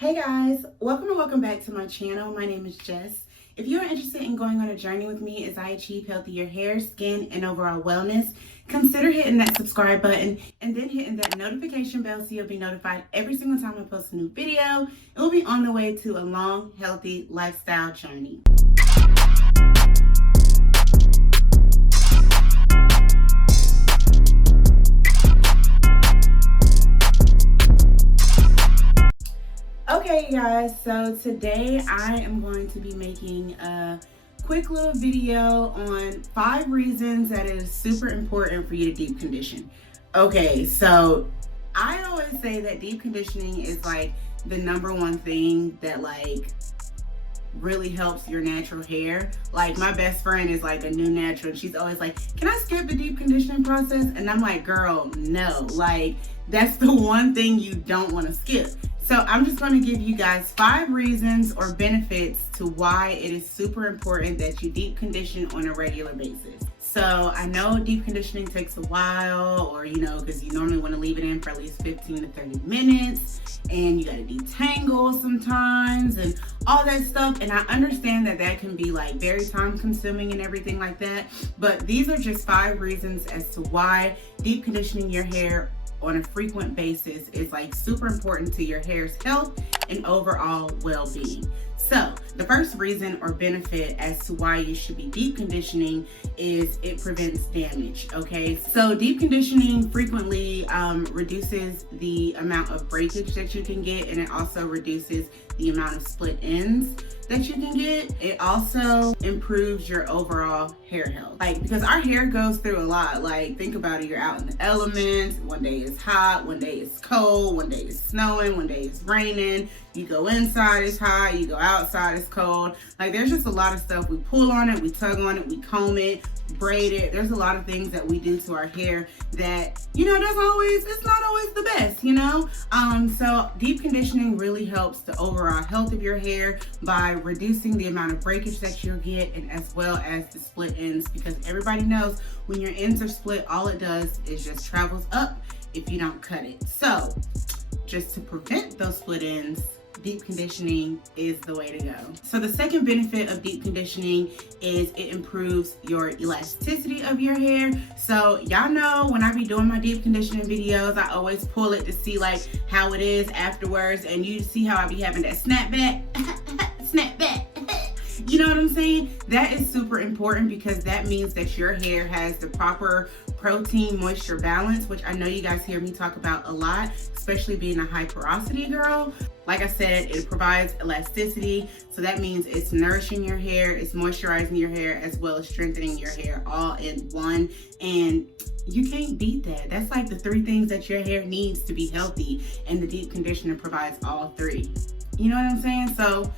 Hey guys, welcome and welcome back to my channel. My name is Jess. If you are interested in going on a journey with me as I achieve healthier hair, skin, and overall wellness, consider hitting that subscribe button and then hitting that notification bell so you'll be notified every single time I post a new video. It will be on the way to a long, healthy lifestyle journey. Okay guys, so today I am going to be making a quick little video on 5 reasons that it is super important for you to deep condition. Okay, so I always say that deep conditioning is like the #1 thing that really helps your natural hair. Like my best friend is like a new natural and she's always like, can I skip the deep conditioning process? And I'm like, girl, no, like that's the one thing you don't want to skip. So I'm just going to give you guys 5 reasons or benefits to why it is super important that you deep condition on a regular basis. So I know deep conditioning takes a while, or because you normally want to leave it in for at least 15 to 30 minutes and you got to detangle sometimes and all that stuff. And I understand that that can be like very time consuming and everything like that. But these are just 5 reasons as to why deep conditioning your hair on a frequent basis is like super important to your hair's health and overall well-being. So the first reason or benefit as to why you should be deep conditioning is it prevents damage. Okay, so deep conditioning frequently reduces the amount of breakage that you can get, and it also reduces the amount of split ends that you can get. It also improves your overall hair health. Like, because our hair goes through a lot. Like, think about it, you're out in the elements. One day it's hot, one day it's cold, one day it's snowing, one day it's raining. You go inside, it's hot, you go outside, it's cold. Like, there's just a lot of stuff. We pull on it, we tug on it, we comb it, braid it. There's a lot of things that we do to our hair that, it's not always the best, So deep conditioning really helps the overall health of your hair by reducing the amount of breakage that you'll get, and as well as the split ends, because everybody knows when your ends are split, all it does is just travels up if you don't cut it. So just to prevent those split ends, deep conditioning is the way to go. So the second benefit of deep conditioning is it improves your elasticity of your hair. So y'all know when I be doing my deep conditioning videos, I always pull it to see like how it is afterwards, and you see how I be having that snapback, snapback. You know what I'm saying? That is super important because that means that your hair has the proper protein moisture balance, which I know you guys hear me talk about a lot, especially being a high porosity girl. Like I said, it provides elasticity. So that means it's nourishing your hair, it's moisturizing your hair, as well as strengthening your hair all in one. And you can't beat that. That's like the 3 things that your hair needs to be healthy. And the deep conditioner provides all 3. You know what I'm saying? So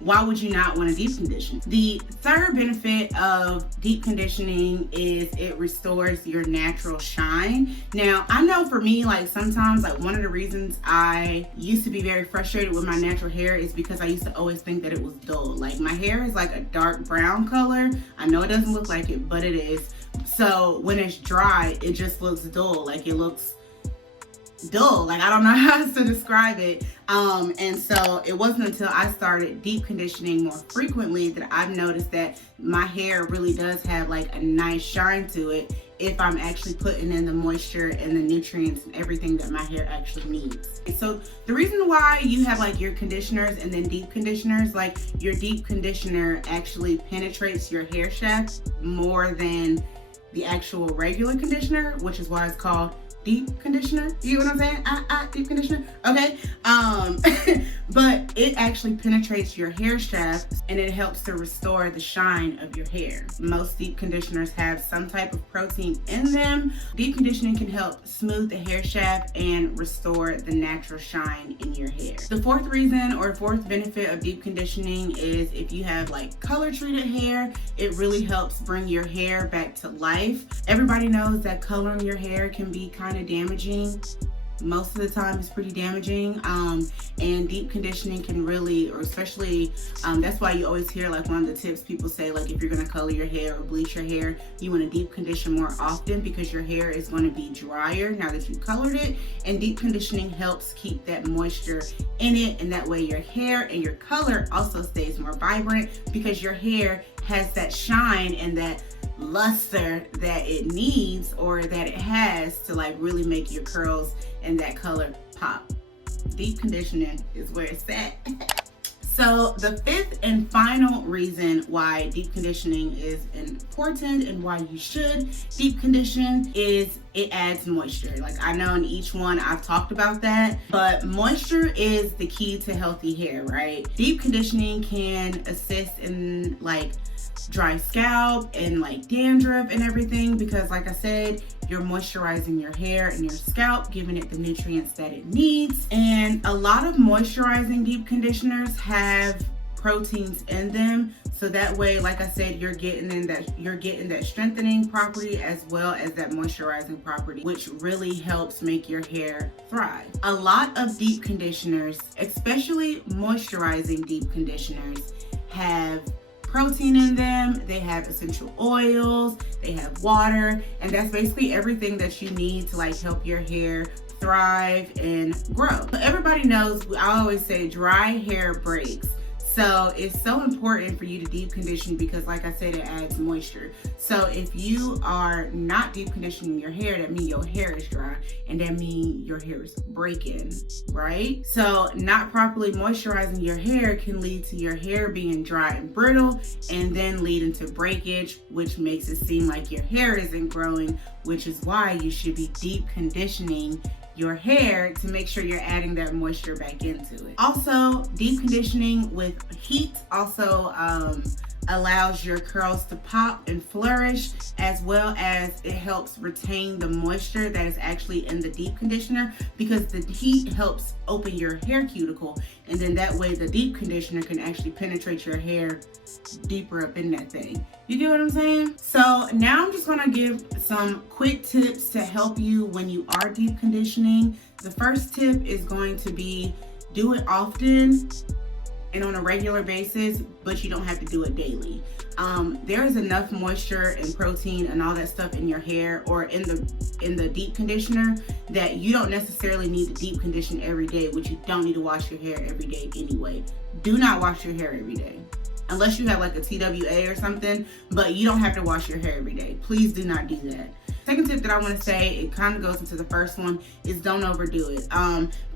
why would you not want to deep condition? The third benefit of deep conditioning is it restores your natural shine. Now, I know for me, like sometimes, like one of the reasons I used to be very frustrated with my natural hair is because I used to always think that it was dull. Like my hair is like a dark brown color. I know it doesn't look like it, but it is. So when it's dry, it just looks dull. Like it looks dull. Like I don't know how else to describe it. And so it wasn't until I started deep conditioning more frequently that I've noticed that my hair really does have like a nice shine to it if I'm actually putting in the moisture and the nutrients and everything that my hair actually needs. So the reason why you have like your conditioners and then deep conditioners, like your deep conditioner actually penetrates your hair shaft more than the actual regular conditioner, which is why it's called deep conditioner. You know what I'm saying? Deep conditioner. Okay. But it actually penetrates your hair shaft and it helps to restore the shine of your hair. Most deep conditioners have some type of protein in them. Deep conditioning can help smooth the hair shaft and restore the natural shine in your hair. The fourth reason or fourth benefit of deep conditioning is if you have like color treated hair, it really helps bring your hair back to life. Everybody knows that coloring your hair can be kind of damaging most of the time is pretty damaging, and deep conditioning can really, or especially, that's why you always hear like one of the tips people say, like if you're going to color your hair or bleach your hair, you want to deep condition more often because your hair is going to be drier now that you colored it, and deep conditioning helps keep that moisture in it, and that way your hair and your color also stays more vibrant because your hair has that shine and that luster that it needs, or that it has, to like really make your curls and that color pop. Deep conditioning is where it's at. So the fifth and final reason why deep conditioning is important and why you should deep condition is it adds moisture. Like I know in each one I've talked about that, but moisture is the key to healthy hair, right? Deep conditioning can assist in like dry scalp and like dandruff and everything, because like I said, you're moisturizing your hair and your scalp, giving it the nutrients that it needs. And a lot of moisturizing deep conditioners have proteins in them, so that way, like I said, you're getting that strengthening property as well as that moisturizing property, which really helps make your hair thrive. A lot of deep conditioners, especially moisturizing deep conditioners, have protein in them, they have essential oils, they have water, and that's basically everything that you need to like help your hair thrive and grow. Everybody knows, I always say dry hair breaks. So it's so important for you to deep condition because like I said, it adds moisture. So if you are not deep conditioning your hair, that means your hair is dry, and that means your hair is breaking, right? So not properly moisturizing your hair can lead to your hair being dry and brittle, and then lead into breakage, which makes it seem like your hair isn't growing, which is why you should be deep conditioning your hair to make sure you're adding that moisture back into it. Also, deep conditioning with heat also allows your curls to pop and flourish, as well as it helps retain the moisture that is actually in the deep conditioner, because the heat helps open your hair cuticle, and then that way the deep conditioner can actually penetrate your hair deeper up in that thing. You get what I'm saying? So now I'm just gonna give some quick tips to help you when you are deep conditioning. The first tip is going to be do it often and on a regular basis, but you don't have to do it daily. There is enough moisture and protein and all that stuff in your hair or in the deep conditioner that you don't necessarily need to deep condition every day, which you don't need to wash your hair every day anyway. Do not wash your hair every day, unless you have like a TWA or something, but you don't have to wash your hair every day. Please do not do that. Second tip that I want to say, it kind of goes into the first one, is don't overdo it.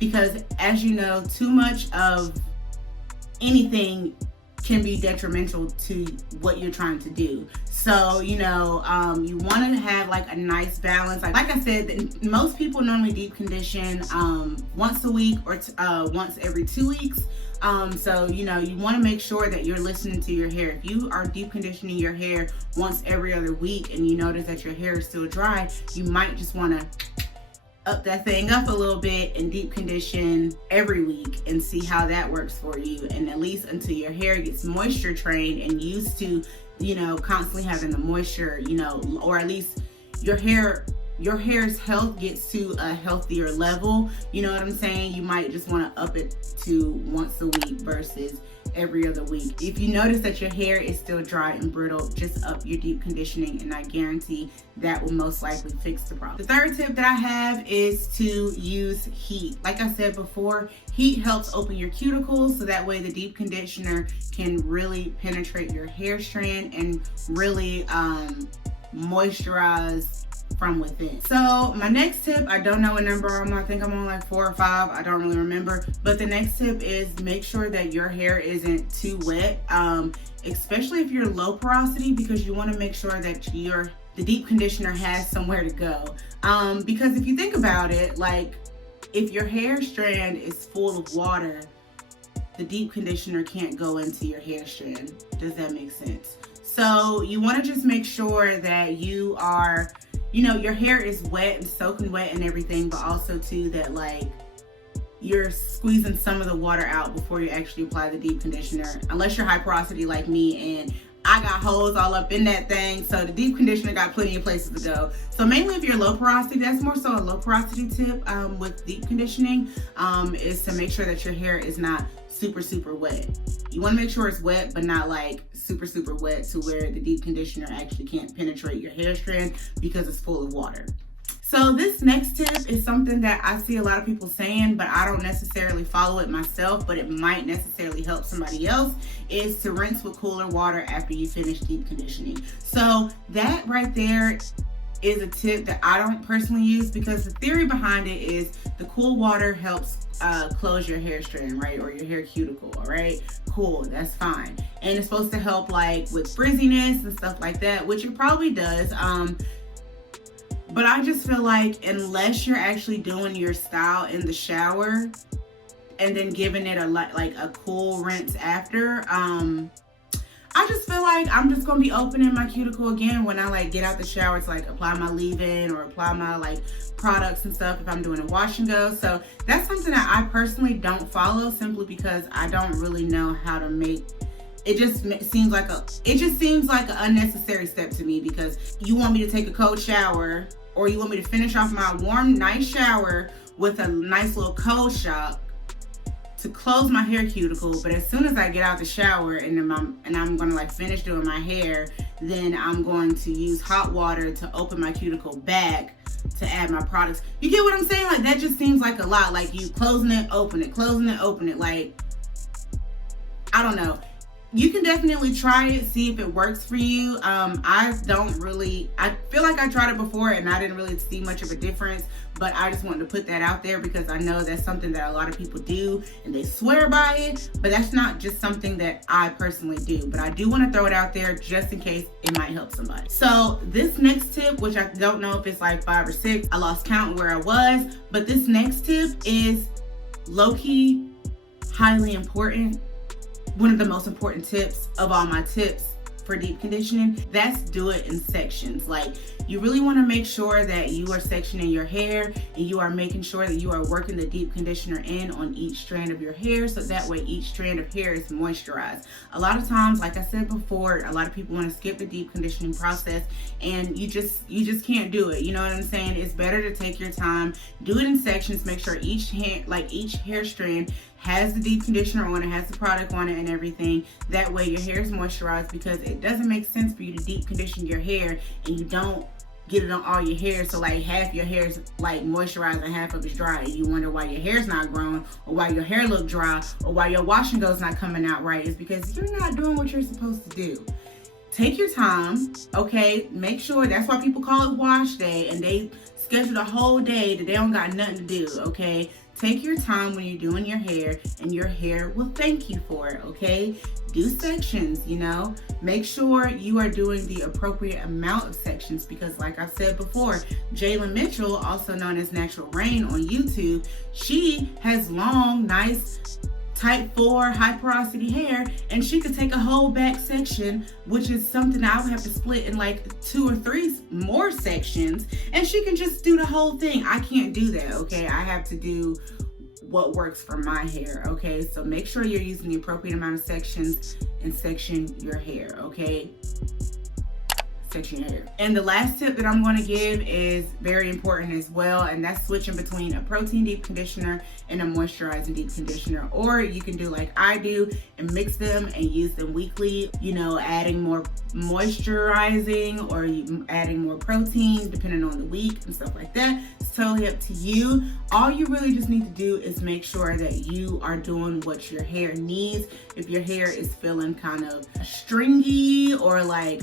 Because as you know, too much of anything can be detrimental to what you're trying to do. So, you want to have like a nice balance. Like I said, most people normally deep condition once a week or once every 2 weeks. So, you want to make sure that you're listening to your hair. If you are deep conditioning your hair once every other week and you notice that your hair is still dry, you might just want to up that thing up a little bit and deep condition every week and see how that works for you. And at least until your hair gets moisture trained and used to, constantly having the moisture, or at least your hair's health gets to a healthier level. You know what I'm saying? You might just want to up it to once a week versus every other week. If you notice that your hair is still dry and brittle, just up your deep conditioning, and I guarantee that will most likely fix the problem. The third tip that I have is to use heat. Like I said before, heat helps open your cuticles, so that way the deep conditioner can really penetrate your hair strand and really moisturize from within. So my next tip, I don't know what number I'm on. I think I'm on like 4 or 5. I don't really remember. But the next tip is make sure that your hair isn't too wet, especially if you're low porosity, because you want to make sure that the deep conditioner has somewhere to go. Because if you think about it, like if your hair strand is full of water, the deep conditioner can't go into your hair strand. Does that make sense? So you want to just make sure that you are, your hair is wet and soaking wet and everything, but also too that like you're squeezing some of the water out before you actually apply the deep conditioner, unless you're high porosity like me and I got holes all up in that thing. So the deep conditioner got plenty of places to go. So mainly if you're low porosity, that's more so a low porosity tip with deep conditioning, is to make sure that your hair is not super wet. You want to make sure it's wet, but not like super wet to where the deep conditioner actually can't penetrate your hair strand because it's full of water. So this next tip is something that I see a lot of people saying, but I don't necessarily follow it myself, but it might necessarily help somebody else, is to rinse with cooler water after you finish deep conditioning. So that right there is a tip that I don't personally use, because the theory behind it is the cool water helps close your hair strand, right? Or your hair cuticle, all right? Cool, that's fine. And it's supposed to help like with frizziness and stuff like that, which it probably does. But I just feel like unless you're actually doing your style in the shower and then giving it a cool rinse after, I just feel like I'm just gonna be opening my cuticle again when I like get out the shower to like apply my leave-in or apply my like products and stuff if I'm doing a wash and go. So that's something that I personally don't follow, simply because I don't really know how to make it. Just seems like an unnecessary step to me, because you want me to take a cold shower, or you want me to finish off my warm, nice shower with a nice little cold shock to close my hair cuticle. But as soon as I get out the shower and I'm gonna like finish doing my hair, then I'm going to use hot water to open my cuticle back to add my products. You get what I'm saying? Like that just seems like a lot. Like you closing it, open it, closing it, open it. Like, I don't know. You can definitely try it, see if it works for you. I feel like I tried it before and I didn't really see much of a difference, but I just wanted to put that out there because I know that's something that a lot of people do and they swear by it, but that's not just something that I personally do. But I do want to throw it out there just in case it might help somebody. So this next tip, which I don't know if it's like 5 or 6, I lost count where I was, but this next tip is low-key highly important. One of the most important tips of all my tips for deep conditioning, that's do it in sections. Like you really want to make sure that you are sectioning your hair and you are making sure that you are working the deep conditioner in on each strand of your hair, so that way each strand of hair is moisturized. A lot of times, like I said before, a lot of people want to skip the deep conditioning process and you just can't do it. You know what I'm saying? It's better to take your time, do it in sections, make sure each hair strand has the deep conditioner on it, has the product on it and everything. That way your hair is moisturized, because it doesn't make sense for you to deep condition your hair and you don't get it on all your hair. So like half your hair is like moisturized and half of it's dry. And you wonder why your hair's not growing, or why your hair look dry, or why your wash and go's not coming out right. It's because you're not doing what you're supposed to do. Take your time, okay? Make sure, that's why people call it wash day and they schedule the whole day that they don't got nothing to do, okay? Take your time when you're doing your hair and your hair will thank you for it, okay? Do sections, you know? Make sure you are doing the appropriate amount of sections, because like I've said before, Jalen Mitchell, also known as Natural Rain on YouTube, she has long, nice, type 4 high porosity hair, and she could take a whole back section, which is something I would have to split in like 2 or 3 more sections, and she can just do the whole thing. I can't do that, okay? I have to do what works for my hair, okay? So make sure you're using the appropriate amount of sections and section your hair, okay? Section your hair. And the last tip that I'm going to give is very important as well, and that's switching between a protein deep conditioner and a moisturizing deep conditioner. Or you can do like I do and mix them and use them weekly, you know, adding more moisturizing or adding more protein depending on the week and stuff like that. It's totally up to you. All you really just need to do is make sure that you are doing what your hair needs. If your hair is feeling kind of stringy, or like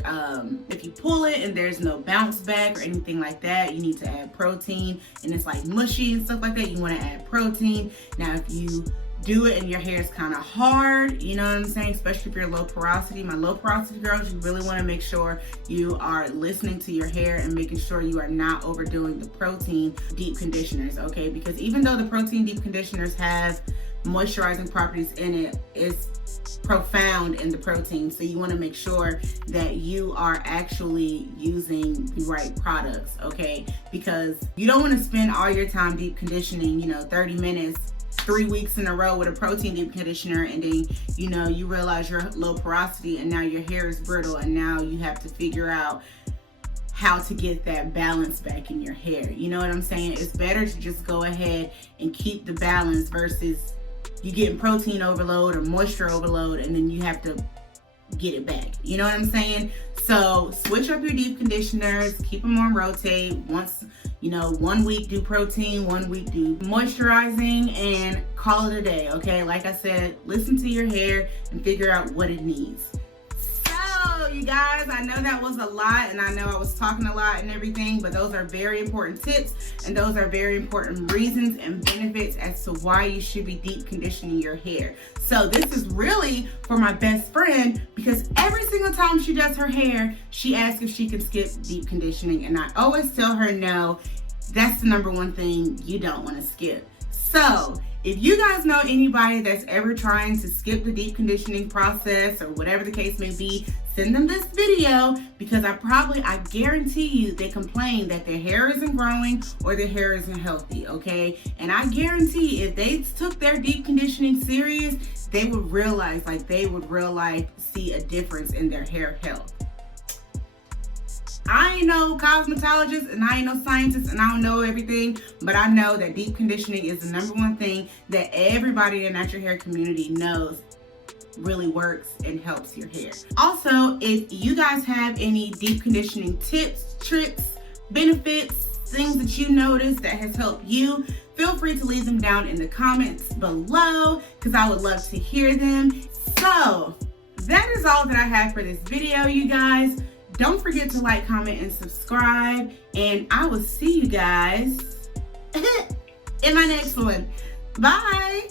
if you pull it and there's no bounce back or anything like that, you need to add protein. And it's like mushy and stuff like that, you want to add protein. Now if you do it and your hair is kind of hard, you know what I'm saying, especially if you're low porosity, my low porosity girls, you really want to make sure you are listening to your hair and making sure you are not overdoing the protein deep conditioners, okay? Because even though the protein deep conditioners have moisturizing properties in it, it's profound in the protein, so you want to make sure that you are actually using the right products, okay? Because you don't want to spend all your time deep conditioning, you know, 30 minutes 3 weeks in a row with a protein deep conditioner, and then you realize you're low porosity and now your hair is brittle, and now you have to figure out how to get that balance back in your hair. You know what I'm saying? It's better to just go ahead and keep the balance versus you getting protein overload or moisture overload and then you have to get it back. You know what I'm saying? So switch up your deep conditioners, keep them on rotate. Once, 1 week do protein, 1 week do moisturizing, and call it a day, okay? Like I said, listen to your hair and figure out what it needs. So you guys, I know that was a lot, and I know I was talking a lot and everything, but those are very important tips, and those are very important reasons and benefits as to why you should be deep conditioning your hair. So this is really for my best friend, because every single time she does her hair, she asks if she can skip deep conditioning, and I always tell her no. That's the number one thing you don't want to skip. So if you guys know anybody that's ever trying to skip the deep conditioning process or whatever the case may be, send them this video, because I guarantee you they complain that their hair isn't growing or their hair isn't healthy, okay? And I guarantee if they took their deep conditioning serious, they would realize, they would real life see a difference in their hair health. I ain't no cosmetologist and I ain't no scientist and I don't know everything, but I know that deep conditioning is the number one thing that everybody in the natural hair community knows really works and helps your hair. Also, if you guys have any deep conditioning tips, tricks, benefits, things that you notice that has helped you, feel free to leave them down in the comments below, because I would love to hear them. So that is all that I have for this video, you guys. Don't forget to like, comment, and subscribe, and I will see you guys in my next one. Bye.